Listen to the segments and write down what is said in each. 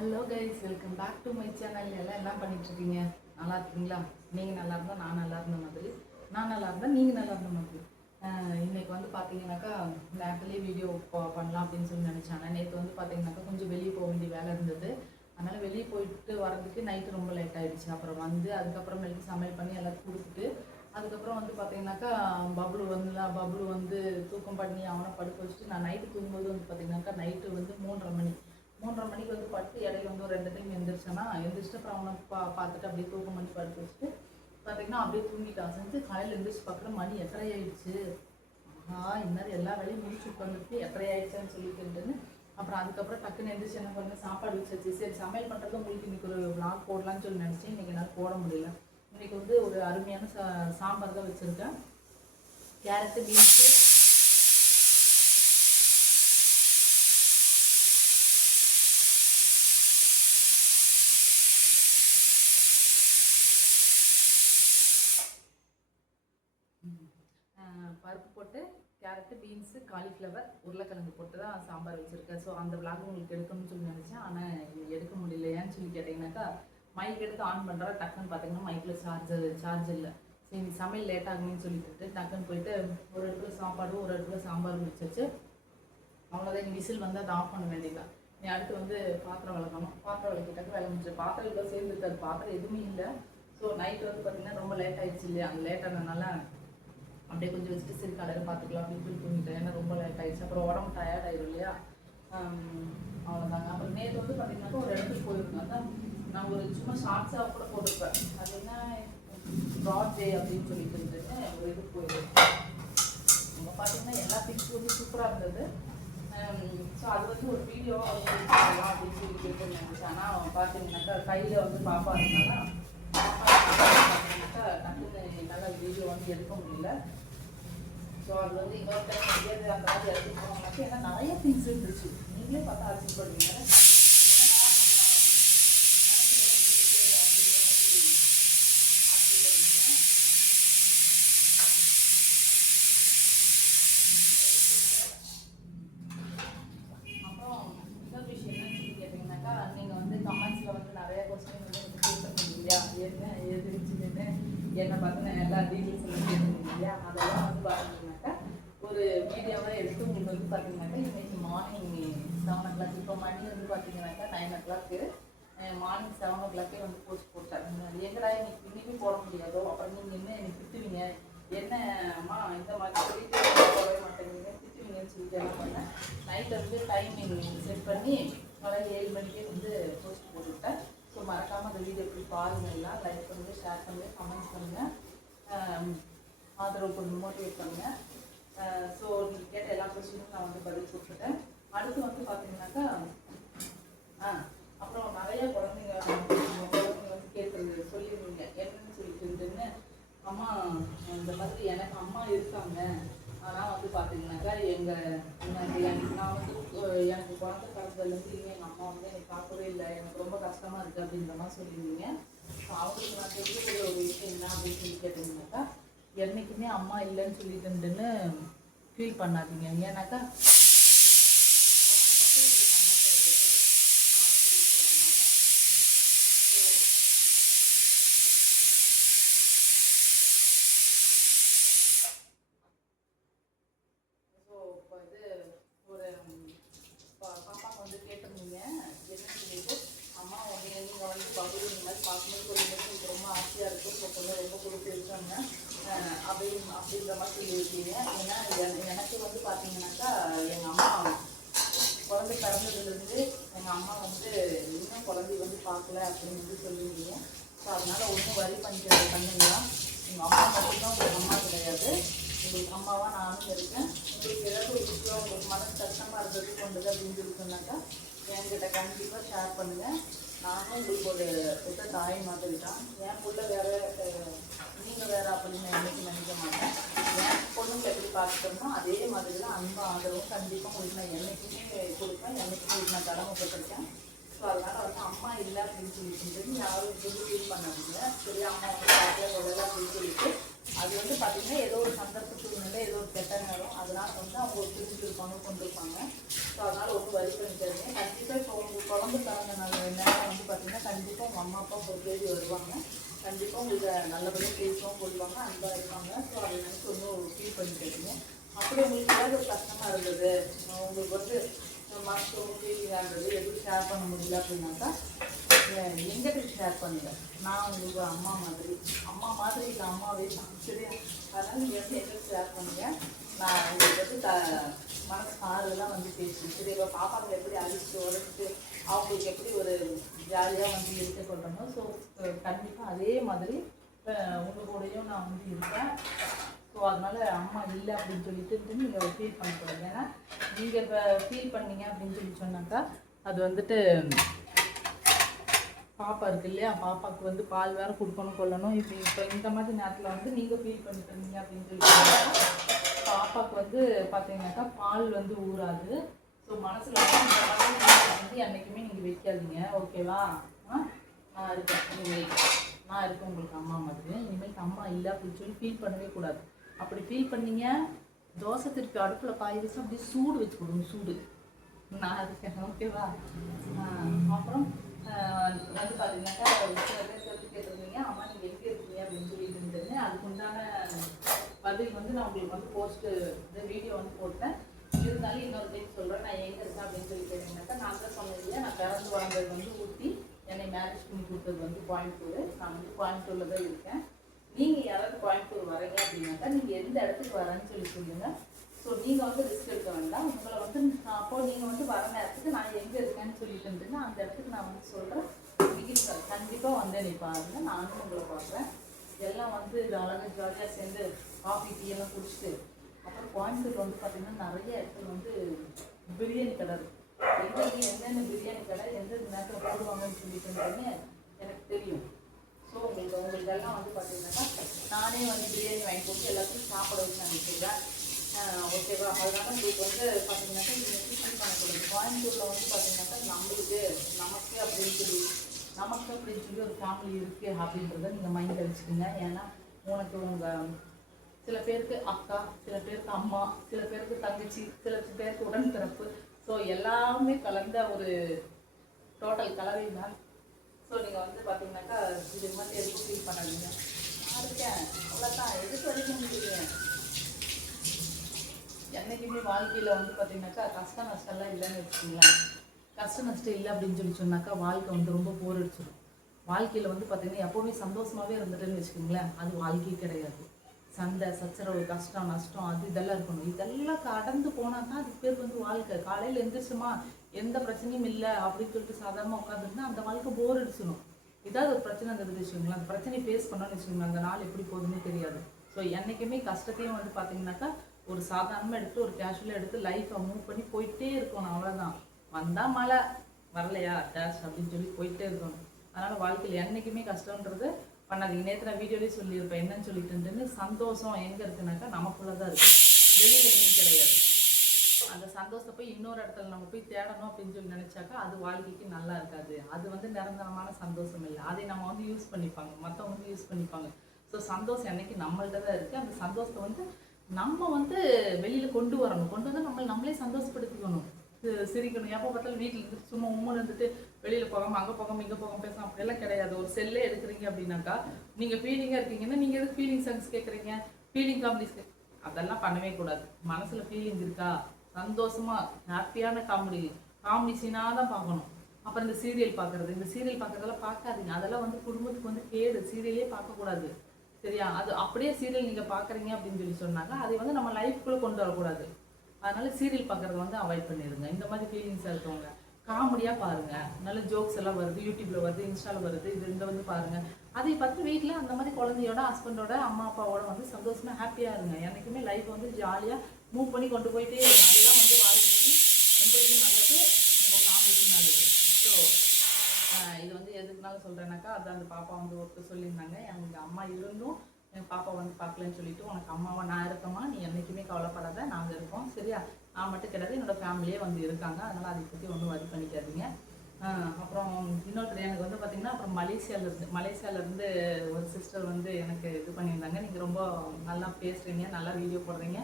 Hello guys, welcome back to my channel. எல்லாம் என்ன பண்ணிட்டு இருக்கீங்க? நல்லா இருக்கீங்களா? நீங்கள் நல்லா இருந்தால் நான் நல்லா இருந்த மாதிரி, நான் நல்லா இருந்தால் நீங்கள் நல்லா இருந்த மாதிரி. இன்னைக்கு வந்து பார்த்தீங்கன்னாக்கா நேரத்துலேயே வீடியோ பண்ணலாம் அப்படின்னு சொல்லி நினச்சாங்க. நேற்று வந்து பார்த்தீங்கன்னாக்கா கொஞ்சம் வெளியே போக வேண்டிய வேலை இருந்தது. அதனால் வெளியே போயிட்டு வரதுக்கு நைட்டு ரொம்ப லேட் ஆகிடுச்சு. அப்புறம் வந்து அதுக்கப்புறமேட்டு சமையல் பண்ணி எல்லாத்தையும் கொடுத்துட்டு அதுக்கப்புறம் வந்து பார்த்தீங்கன்னாக்கா பப்ளு வந்து தூக்கம் பண்ணி அவனை படுக்க வச்சுட்டு நான் நைட்டு தூங்கும்போது வந்து பார்த்தீங்கன்னாக்கா நைட்டு வந்து 3:30 மணிக்கு வந்து படுத்து இடையில வந்து ஒரு 2 டைம் எந்திரிச்சிட்டு அப்புறம் அவனை பார்த்துட்டு அப்படியே தூக்கம் பண்ணி படுக்க வச்சுட்டு பார்த்தீங்கன்னா அப்படியே தூங்கிட்டான். செஞ்சு காலையில் எந்திரிச்சு பார்க்குற மணி எத்தனை ஆயிடுச்சு, இந்நேரம் எல்லா வேலையும் முடிச்சு உட்காந்துட்டு எத்தனை ஆயிடுச்சுன்னு சொல்லிட்டுன்னு அப்புறம் அதுக்கப்புறம் டக்குன்னு எந்திரிச்சு என்ன பண்ணேன், சாப்பாடு வச்சு சரி சமையல் பண்ணுறது உங்களுக்கு இன்றைக்கி ஒரு vlog போடலான்னு சொல்லி நினச்சேன். இன்றைக்கி என்னால் போட முடியல. இன்றைக்கி வந்து ஒரு அருமையான சாம்பார் தான் வச்சுருக்கேன். கேரட்டு, பீன்ஸு, பருப்பு போட்டு கேரட்டு, பீன்ஸு, காலிஃப்ளவர், உருளைக்கிழங்கு போட்டு தான் சாம்பார் வச்சுருக்கேன். ஸோ அந்த விளாக் உங்களுக்கு எடுக்கணும்னு சொல்லி நினச்சேன். ஆனால் எடுக்க முடியல. ஏன்னு சொல்லி கேட்டிங்கனாக்கா மைக் எடுத்து ஆன் பண்ணுறா டக்குன்னு பார்த்தீங்கன்னா மைக்கில் சார்ஜ் இல்லை. சரி சமையல் லேட் ஆகுன்னு சொல்லிட்டு டக்குன்னு போயிட்டு ஒரு இடத்துல சாப்பாடும் ஒரு இடத்துல சாம்பார் வச்சு அவ்வளோதான். நீ விசில் வந்து அதை ஆஃப் பண்ண வேண்டியதான். நீ அடுத்து வந்து பாத்திரம் விளக்கணும். பாத்திரம் விளக்கிட்டாக்க வேலை முடிச்சு பாத்திரம் இப்போ சேர்ந்துருக்காது, பாத்திரம் எதுவுமே இல்லை. ஸோ நைட்டு வந்து பார்த்திங்கன்னா ரொம்ப லேட் ஆகிடுச்சு இல்லையா? அந்த லேட் ஆனதுனால அப்படியே கொஞ்சம் வச்சுட்டு சரி காலையில் பார்த்துக்கலாம் அப்படின்னு சொல்லி தூங்கிட்டேன். ஏன்னா ரொம்ப லேட் ஆகிடுச்சு. அப்புறம் உடம்பு டயர்ட் ஆயிடும் இல்லையா? அவ்வளோதாங்க. அப்புறம் நேற்று வந்து பார்த்திங்கனாக்கா ஒரு இடத்துக்கு போயிருக்கோம். அதான் நான் ஒரு சும்மா ஷார்ட்ஸாக கூட போட்டிருப்பேன். அது என்ன ப்ராட்வே அப்படின்னு சொல்லிட்டு இருந்துட்டு ஒரு இதுக்கு போயிருக்கேன். நம்ம பார்த்தீங்கன்னா எல்லா திங்ஸும் வந்து சூப்பராக இருந்தது. ஸோ அது வந்து ஒரு வீடியோ பண்ணலாம் அப்படின்னு சொல்லி கேட்டு நினச்சேன். ஆனால் அவன் பார்த்தீங்கன்னாக்கா கையில் வந்து பாப்பா இருந்தாலும் பார்த்தீங்கன்னாக்கா டக்குன்னு என்னால் வீடியோ வந்து எடுக்க முடியல. ஸோ அது வந்து இன்னொரு டைம் எங்கேயாவது அந்த மாதிரி எடுத்து போனாங்க. ஏன்னா நிறைய திங்ஸ் இருந்துச்சு. நீங்களே பார்த்தா ஆச்சரியப்படுவீங்க. என்னை பார்த்தினா எல்லா டீட்டெயில்ஸ் எல்லாம் கேட்டுருந்தீங்க இல்லையா? அதெல்லாம் வந்து பார்த்தீங்கன்னாக்கா ஒரு வீடியோவாக எடுத்து உங்களுக்கு வந்து பார்த்தீங்கன்னாக்கா இன்றைக்கி மார்னிங் 7 o'clock, இப்போ மணி வந்து பார்த்தீங்கன்னாக்கா 9 o'clock, மார்னிங் 7 o'clock வந்து போஸ்ட் போட்டார். எங்கடா இன்னைக்கு போட முடியாதோ, அப்புறம் நீங்கள் என்ன எனக்கு திட்டுவீங்க, என்னம்மா இந்த மாதிரி சொல்லிட்டு போடவே மாட்டேங்கிறீங்க, திட்டுவீங்கன்னு சொல்லிட்டு என்ன பண்ணேன், நைட்டு வந்து டைமிங் செட் பண்ணி காலையில் 7 மணிக்கே வந்து போஸ்ட் போட்டுவிட்டேன். ஸோ மறக்காமல் அந்த வீடியோ எப்படி பாருங்கள், எல்லாம் லைக் பண்ணுங்கள், ஷேர் பண்ணுங்கள், கமெண்ட்ஸ் பண்ணுங்கள், ஆதரவு கொடுங்க, மோட்டிவேட் பண்ணுங்கள். ஸோ நீங்கள் கேட்ட எல்லா கொஸ்டினும் நான் வந்து பதில் கொடுத்துட்டேன். அடுத்து வந்து பார்த்தீங்கன்னாக்கா அப்புறம் நிறைய குழந்தைங்க வந்து கேட்குறது சொல்லியிருந்தீங்க என்னன்னு சொல்லிட்டுன்னு, அம்மா இந்த மாதிரி எனக்கு அம்மா இருக்காங்க, ஆனால் வந்து பார்த்தீங்கன்னாக்கா நான் வந்து எனக்கு குழந்தை பிறந்ததுலேருந்து எங்கள் அம்மா வந்து எனக்கு பார்க்கவே இல்லை, எனக்கு ரொம்ப கஷ்டமாக இருக்குது அப்படின்ற மாதிரி சொல்லியிருந்தீங்க. ஸோ அவங்களுக்கு நான் தெரிஞ்சக்கூடிய ஒரு விஷயம் என்ன அப்படின்னு சொல்லி கேட்டிங்கனாக்கா, என்றைக்குமே அம்மா இல்லைன்னு சொல்லிட்டுன்னு ஃபீல் பண்ணாதீங்க. ஏன்னாக்கா பாப்பாங்க வந்து கேட்டிருந்தீங்க என்ன சொல்லிட்டு, அம்மா நீங்கள் வந்து பகுதி இந்த மாதிரி பார்க்கும்போது சொல்லும்போது எனக்கு ரொம்ப ஆசையாக இருக்குது, இப்போ கொஞ்சம் ரொம்ப கொடுத்து இருக்காங்க அப்படின்ற மாதிரி சொல்லியிருக்கீங்க. ஏன்னா எனக்கு வந்து பார்த்தீங்கன்னாக்கா எங்கள் அம்மா குழந்தை பிறந்ததுலேருந்து எங்கள் அம்மா வந்து இன்னும் குழந்தை வந்து பார்க்கல அப்படின்னு வந்து சொல்லியிருந்தீங்க. ஸோ அதனால் ஒன்றும் வரி பண்ணிக்கலாம். எங்கள் அம்மா மட்டும்தான் உங்களுக்கு அம்மா கிடையாது, உங்களுக்கு அம்மாவாக நானும் இருக்கேன். உங்களுக்கு ஏதாவது ஒரு விஷயம் உங்களுக்கு மனசு கஷ்டமாக இருந்தது கொண்டது அப்படின்னு சொல்லி சொன்னாக்கா என்கிட்ட கண்டிப்பாக ஷேர் பண்ணுங்கள். நானும் உங்களுக்கு ஒரு பெற்ற தாய் மாதிரி தான். என் பிள்ளை வேறு நீங்கள் வேறு அப்படின்னு நான் என்றைக்கும் நினைக்க மாட்டேன். என் பொண்ணுங்களை எப்படி பார்த்துட்டோம்னா அதே மாதிரி தான் அன்பு ஆதரவும் கண்டிப்பாக உங்களுக்கு நான் என்றைக்குமே கொடுப்பேன், என்றைக்குமே நான் கடமைப்பட்டிருக்கேன். ஸோ அதனால் வந்து அம்மா இல்லை அப்படின்னு சொல்லிட்டு யாரும் சொல்லி ஃபீல் பண்ணாதீங்க. சரி அம்மா வந்து பார்க்கல சொல்லலை அப்படின்னு சொல்லிட்டு அது வந்து பார்த்தீங்கன்னா ஏதோ ஒரு சந்தர்ப்ப சூழ்நிலை, ஏதோ ஒரு கெட்ட நேரம், அதனால வந்து அவங்க ஒரு பிரிஞ்சு இருப்பாங்க, கொண்டு இருப்பாங்க. ஸோ அதனால் ஒன்றும் வரி பண்ணிக்காதீங்க. கண்டிப்பாக இப்போ உங்கள் குழந்தை பிறந்த நேரம் வந்து பார்த்தீங்கன்னா கண்டிப்பாக உங்கள் அம்மா அப்பா ஒரு தேதி வருவாங்க. கண்டிப்பாக உங்களுக்கு நல்லபடியாக பேசுவோம், கொள்வாங்க, அன்பாக இருப்பாங்க. ஸோ அதை நினைச்சு ஒன்றும் ஃபீல் பண்ணிக்காதீங்க. அப்படி உங்களுக்கு ஏதாவது ஒரு கஷ்டமாக இருந்தது, உங்களுக்கு வந்து மனசு ஃபீலிங்காக இருந்தது, எப்படி ஷேர் பண்ண முடியல அப்படின்னாக்கா எங்கிட்ட ஷேர் பண்ணுங்க. நான் உங்களுக்கு அம்மா மாதிரி இல்லை, அம்மாவே தான், சரியா? அதனால் நீங்கள் வந்து எங்கிட்ட ஷேர் பண்ணுங்க. நான் உங்களுக்கு வந்து மனசு ஆறுலாம் வந்து பேசுவேன், சரி? இப்போ பாப்பாவுக்கு எப்படி அழிச்சிட்டு உடச்சிட்டு அவங்களுக்கு எப்படி ஒரு ஜாலியாக வந்து இருக்க சொல்கிறேனோ, ஸோ கண்டிப்பாக அதே மாதிரி உங்கள் கூடயும் நான் வந்து இருக்கேன். ஸோ அதனால் அம்மா இல்லை அப்படின்னு சொல்லிட்டு நீங்கள் ஃபீல் பண்ணக்கூடாது. ஏன்னா நீங்கள் இப்போ ஃபீல் பண்ணீங்க அப்படின்னு சொல்லி சொன்னாக்கா அது வந்துட்டு பாப்பா இருக்கு இல்லையா, பாப்பாவுக்கு வந்து பால் வேறு கொடுக்கணும், கொள்ளணும். இப்போ இந்த மாதிரி நேரத்தில் வந்து நீங்கள் ஃபீல் பண்ணிட்டு இருந்தீங்க அப்படின்னு சொல்லி பாப்பாவுக்கு வந்து பார்த்தீங்கன்னாக்கா பால் வந்து ஊறாது. ஸோ மனசில் வந்து என்றைக்குமே நீங்கள் வைக்காதீங்க, ஓகேவா? நான் இருக்கேன், நான் இருக்கேன் உங்களுக்கு அம்மா மாதிரி. இனிமேல் அம்மா இல்லை அப்படின்னு சொல்லி ஃபீல் பண்ணவே கூடாது. அப்படி ஃபீல் பண்ணீங்க, தோசை திருப்பி அடுப்பில் காய வச்சு அப்படியே சூடு வச்சு கொடுங்க, சூடு. நான் இருக்கேன், ஓகேவா? அப்புறம் வந்து பார்த்தீங்கன்னாக்கா சில பேர் கேட்டிருந்தீங்க, அம்மா நீங்கள் எங்கே இருக்கீங்க அப்படின்னு சொல்லிட்டு இருந்தேன்னு. அதுக்கு உண்டான பதில் வந்து நான் உங்களுக்கு வந்து போஸ்ட்டு இந்த வீடியோ வந்து போட்டேன். இருந்தாலும் இன்னொரு டைம் சொல்கிறேன், நான் எங்கே இருக்கேன் அப்படின்னு சொல்லி கேட்டிங்கனாக்கா நான் தான் சொன்னது இல்லையா, நான் பிறந்து வாழ்ந்தது வந்து ஊட்டி, என்னை மேரேஜ் பண்ணி கொடுத்தது வந்து கோயம்புத்தூர். நான் வந்து கோயம்புத்தூரில் தான் இருக்கேன். நீங்கள் யாராவது கோயம்புத்தூர் வரீங்க அப்படின்னாக்கா நீங்கள் எந்த இடத்துக்கு வரேன்னு சொல்லி சொல்லுங்கள். ஸோ நீங்கள் வந்து ரிஸ்க் எடுக்க வேண்டாம். உங்களை வந்து அப்போது நீங்கள் வந்து வர நேரத்துக்கு நான் எங்கே இருக்கேன்னு சொல்லிட்டு இருந்தேன்னா அந்த இடத்துக்கு நான் வந்து சொல்கிறேன். நீங்கள் கண்டிப்பாக வந்து என்னை பாருங்கள், நானும் உங்களை பார்க்குறேன். எல்லாம் வந்து அழகாக ஜாலியாக சேர்ந்து காஃபி டீ எல்லாம் குடிச்சிட்டு அப்புறம் கோயம்புத்தூர் வந்து பார்த்திங்கன்னா நிறைய இடத்துல வந்து பிரியாணி கடை இருக்குது. எங்கே என்னென்ன பிரியாணி கடை எந்தெந்த நேரத்தில் போடுவாங்கன்னு சொல்லிட்டு எனக்கு தெரியும். ஸோ உங்களுக்கெல்லாம் வந்து பார்த்தீங்கன்னாக்கா நானே வந்து பிரியாணி வாங்கி போட்டு எல்லாத்தையும் சாப்பிட வச்சு அனுப்பிடுவேன், ஓகேவா? அதனால உங்களுக்கு வந்து பார்த்தீங்கன்னாக்கா நீங்கள் ஃபீல் பண்ணக்கூடாது. கோயம்புத்தூரில் வந்து பார்த்தீங்கன்னாக்கா நமக்கு அப்படின்னு சொல்லி ஒரு ஃபேமிலி இருக்குது அப்படின்றத நீங்கள் மைண்டில் வச்சுக்கோங்க. ஏன்னா உனக்கு உங்கள் சில பேருக்கு அக்கா, சில பேருக்கு அம்மா, சில பேருக்கு தங்கச்சி, சில பேருக்கு உடன்பிறப்பு, ஸோ எல்லாமே கலந்த ஒரு டோட்டல் கலவை தான். ஸோ நீங்கள் வந்து பார்த்தீங்கன்னாக்கா இது மாதிரி எதுவும் ஃபீல் பண்ணாதீங்க. நான் இருக்கேன், அவ்வளோதான். எதுக்கு வரைக்கும் முடியுங்க? என்றைக்குமே வாழ்க்கையில் வந்து பார்த்தீங்கன்னாக்கா கஷ்ட நஷ்டம்லாம் இல்லைன்னு வச்சுக்கோங்களேன். கஷ்ட நஷ்டம் இல்லை அப்படின்னு சொல்லி சொன்னாக்கா வாழ்க்கை வந்து ரொம்ப போர் அடிச்சிடும். வாழ்க்கையில் வந்து பார்த்தீங்கன்னா எப்போவுமே சந்தோஷமாகவே இருந்துட்டுன்னு வச்சுக்கோங்களேன், அது வாழ்க்கையே கிடையாது. சண்டை சச்சரவு, கஷ்டம் நஷ்டம், அது இதெல்லாம் இருக்கணும். இதெல்லாம் கடந்து போனால் தான் அதுக்கு பேர் வந்து வாழ்க்கை. காலையில் எந்திரிச்சுமா எந்த பிரச்சனையும் இல்லை அப்படின்னு சொல்லிட்டு சாதாரணமாக உட்காந்துருந்தா அந்த வாழ்க்கை போர் அடிச்சிடும். ஏதாவது ஒரு பிரச்சனை இருந்தது வச்சுக்கோங்களேன், அந்த பிரச்சனையை ஃபேஸ் பண்ணோன்னு வச்சுக்கோங்களேன், அந்த நாள் எப்படி போகுதுன்னே தெரியாது. ஸோ என்றைக்குமே கஷ்டத்தையும் வந்து பார்த்தீங்கன்னாக்கா ஒரு சாதாரணமாக எடுத்து ஒரு கேஷுவலாக எடுத்து லைஃப்பை மூவ் பண்ணி போயிட்டே இருக்கணும், அவ்வளோதான். வந்தால் மழை, வரலையா டேஷ் அப்படின்னு சொல்லி போயிட்டே இருக்கணும். அதனால் வாழ்க்கையில் என்றைக்குமே கஷ்டன்றது பண்ணாதீங்க. நேற்று நான் வீடியோலேயே சொல்லியிருப்பேன் என்னன்னு சொல்லிட்டு, சந்தோஷம் எங்கே இருக்குனாக்கா நமக்குள்ளே தான் இருக்குது, வெளியில் எங்கேயும் கிடையாது. அந்த சந்தோஷத்தை போய் இன்னொரு இடத்துல நம்ம போய் தேடணும் அப்படின்னு சொல்லி நினச்சாக்கா அது வாழ்க்கைக்கு நல்லா இருக்காது. அது வந்து நிரந்தரமான சந்தோஷம் இல்லை, அதை நம்ம வந்து யூஸ் பண்ணிப்பாங்க, மற்றவங்க வந்து யூஸ் பண்ணிப்பாங்க. ஸோ சந்தோஷம் என்னைக்கு நம்மள்ட்ட தான் இருக்குது. அந்த சந்தோஷத்தை வந்து நம்ம வந்து வெளியில் கொண்டு வரணும், கொண்டு வந்து நம்மளே சந்தோஷப்படுத்திக்கணும், சிரிக்கணும். எப்போ பார்த்தாலும் வீட்டில் இருந்துட்டு சும்மா உம்முன்னு இருந்துட்டு வெளியில் போகாமல் அங்கே போகாமல் இங்கே போகாமல் பேசாமல் அப்படியெல்லாம் கிடையாது. ஒரு செல்லே எடுக்கிறீங்க அப்படின்னாக்கா நீங்கள் ஃபீலிங்காக இருக்கீங்கன்னா நீங்கள் எதுக்கு ஃபீலிங் சாங்ஸ் கேட்குறீங்க, ஃபீலிங் காமெடிஸ் அதெல்லாம் பண்ணவே கூடாது. மனசில் ஃபீலிங் இருக்கா, சந்தோஷமாக ஹாப்பியான காமெடி சீனாக தான் பார்க்கணும். அப்புறம் இந்த சீரியல் பார்க்குறதெல்லாம் பார்க்காதீங்க. அதெல்லாம் வந்து குடும்பத்துக்கு வந்து கேடு, சீரியலே பார்க்கக்கூடாது, சரியா? அது அப்படியே சீரியல் நீங்கள் பார்க்குறீங்க அப்படின்னு சொல்லி சொன்னாங்க அதை வந்து நம்ம லைஃப்குள்ளே கொண்டு வரக்கூடாது. அதனால சீரியல் பார்க்குறத வந்து அவாய்ட் பண்ணிடுங்க. இந்த மாதிரி ஃபீலிங்ஸாக இருக்கவங்க காமெடியாக பாருங்கள், நல்ல ஜோக்ஸ் எல்லாம் வருது, யூடியூப்பில் வருது, இன்ஸ்டாவில் வருது, இந்த வந்து பாருங்கள். அதை பார்த்து வீட்டில் அந்த மாதிரி குழந்தையோட ஹஸ்பண்டோட அம்மா அப்பாவோட வந்து சந்தோஷமாக ஹாப்பியாக இருங்க. என்றைக்குமே லைஃப் வந்து ஜாலியாக மூவ் பண்ணி கொண்டு போயிட்டே இருங்க. அதுதான் வந்து வாழ்க்கைக்கு உங்களுக்கும் நல்லது, உங்கள் ஃபேமிலிக்கும் நல்லது. ஸோ இது வந்து எதுக்குனாலும் சொல்கிறேன்னாக்கா அது அந்த பாப்பா வந்து ஒருத்தர் சொல்லியிருந்தாங்க, எங்கள் அம்மா இருந்தும் என் பாப்பா வந்து பார்க்கலன்னு சொல்லிட்டு, உனக்கு அம்மாவை நான் இருக்கம்மா, நீ என்றைக்குமே கவலைப்படாத, நாங்கள் இருக்கோம், சரியா? நான் மட்டும் கிடையாது, என்னோடய ஃபேமிலியே வந்து இருக்காங்க. அதனால் அதை பற்றி ஒன்றும் வரி பண்ணிக்காதீங்க. அப்புறம் இன்னொருத்தர் எனக்கு வந்து பார்த்திங்கன்னா அப்புறம் மலேசியாவிலேருந்து ஒரு சிஸ்டர் வந்து எனக்கு இது பண்ணியிருந்தாங்க. நீங்கள் ரொம்ப நல்லா பேசுகிறீங்க, நல்லா வீடியோ போடுறீங்க,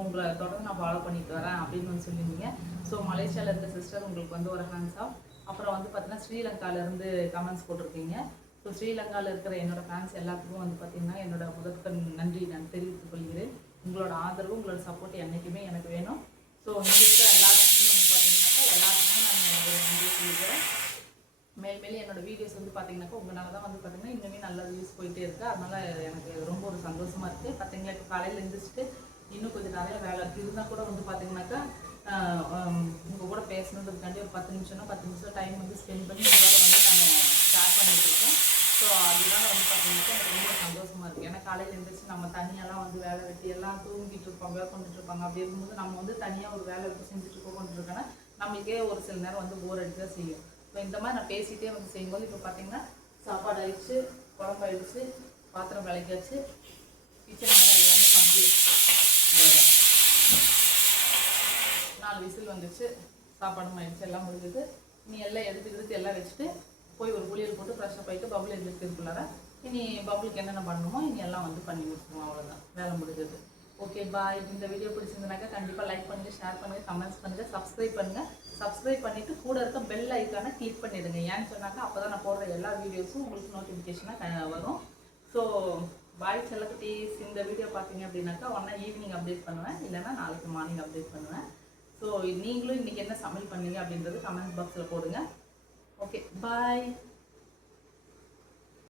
உங்களை தொடர்ந்து நான் ஃபாலோ பண்ணிட்டு வரேன் அப்படின்னு வந்து சொல்லியிருந்தீங்க. ஸோ மலேசியாவில் இருக்க சிஸ்டர் உங்களுக்கு வந்து ஒரு ஹேண்ட்ஸ் ஆஃப். அப்புறம் வந்து பார்த்தீங்கன்னா ஸ்ரீலங்காவிலேருந்து கமெண்ட்ஸ் போட்டிருக்கீங்க. ஸோ ஸ்ரீலங்காவில் இருக்கிற என்னோடய ஃபேன்ஸ் எல்லாத்துக்கும் வந்து பார்த்திங்கன்னா என்னோட முதற்கண் நன்றி நான் தெரிவித்துக் கொள்கிறேன். உங்களோட ஆதரவு, உங்களோட சப்போர்ட் என்றைக்குமே எனக்கு வேணும். ஸோ இங்கே இருக்கிற எல்லாத்துக்குமே வந்து பார்த்தீங்கன்னாக்கா எல்லாத்துக்குமே நான் ஒரு நன்றி சொல்லிக்கிறேன். மேலும் என்னோடய வீடியோஸ் வந்து பார்த்தீங்கன்னாக்கா உங்களால் தான் வந்து பார்த்திங்கன்னா இன்னுமே நல்ல வியூஸ் போயிட்டே இருக்குது. அதனால் எனக்கு ரொம்ப ஒரு சந்தோஷமாக இருக்குது. பார்த்தீங்களா இப்போ காலையில் எழுந்திரிச்சிட்டு இன்னும் கொஞ்சம் நிறைய வேலை இருக்குது. இருந்தால் கூட வந்து பார்த்தீங்கன்னாக்கா உங்கள் கூட பேசணுன்றதுக்காண்டி ஒரு 10 நிமிஷம் டைம் வந்து ஸ்பெண்ட் பண்ணி உங்களோட வந்து நான் ஸ்டார்ட் பண்ணிட்டு இருக்கேன். ஸோ அதனால வந்து பார்த்தீங்கன்னாக்கா எனக்கு ரொம்ப சந்தோஷமாக இருக்குது. ஏன்னா காலையில் எழுந்திரிச்சு நம்ம தனியாலாம் வந்து வேலை வெட்டி எல்லாம் தூங்கிட்டு இருப்பாங்க, கொண்டுட்டு இருப்பாங்க. அப்படி இருக்கும்போது நம்ம வந்து தனியாக ஒரு வேலை வெட்டி செஞ்சுட்டு கொண்டுட்டு இருக்கோன்னா நம்மளுக்கே ஒரு சில நேரம் வந்து போர் அடிக்க தான் செய்யும். இப்போ இந்த மாதிரி நான் பேசிகிட்டே வந்து செய்யும்போது இப்போ பார்த்தீங்கன்னா சாப்பாடு ஆயிடுச்சு, குழம்பு ஆயிடுச்சு, பாத்திரம் விளக்கியாச்சு, கிச்சன் வேலை எல்லாமே கம்ப்ளீட். 4 விசில் வந்துச்சு, சாப்பாடும் ஆயிடுச்சு, எல்லாம் முடிஞ்சது. இனி எல்லாம் எடுத்துக்கிட்டு எல்லாம் வச்சுட்டு போய் ஒரு குளியல் போட்டு ஃப்ரெஷ்ஷப் ஆகிட்டு பபுள் எடுத்துக்கிறதுக்குள்ளார இனி பபுளுக்கு என்னென்ன பண்ணணுமோ இனி எல்லாம் வந்து பண்ணி முடிச்சுருவோம். அவ்வளோதான், வேலை முடிஞ்சது. Okay bye. இந்த வீடியோ பிடிச்சிருந்தனாக்கா கண்டிப்பாக லைக் பண்ணுங்கள், ஷேர் பண்ணுங்கள், கமெண்ட்ஸ் பண்ணுங்கள், சப்ஸ்கிரைப் பண்ணுங்கள். சப்ஸ்கிரைப் பண்ணிவிட்டு கூட இருக்க பெல் ஐக்கானை கிளிக் பண்ணிடுங்க. ஏன்னு சொன்னாக்கா அப்போ தான் நான் போடுற எல்லா வீடியோஸும் உங்களுக்கு நோட்டிஃபிகேஷனாக வரும். ஸோ பாய் செல்லக்குட்டீஸ். இந்த வீடியோ பார்த்தீங்க அப்படின்னாக்கா ஒன்றா ஈவினிங் அப்டேட் பண்ணுவேன், இல்லைனா நாளைக்கு மார்னிங் அப்டேட் பண்ணுவேன். ஸோ நீங்களும் இன்றைக்கி என்ன சமையல் பண்ணீங்க அப்படின்றது கமெண்ட் பாக்ஸில் போடுங்க. Okay bye.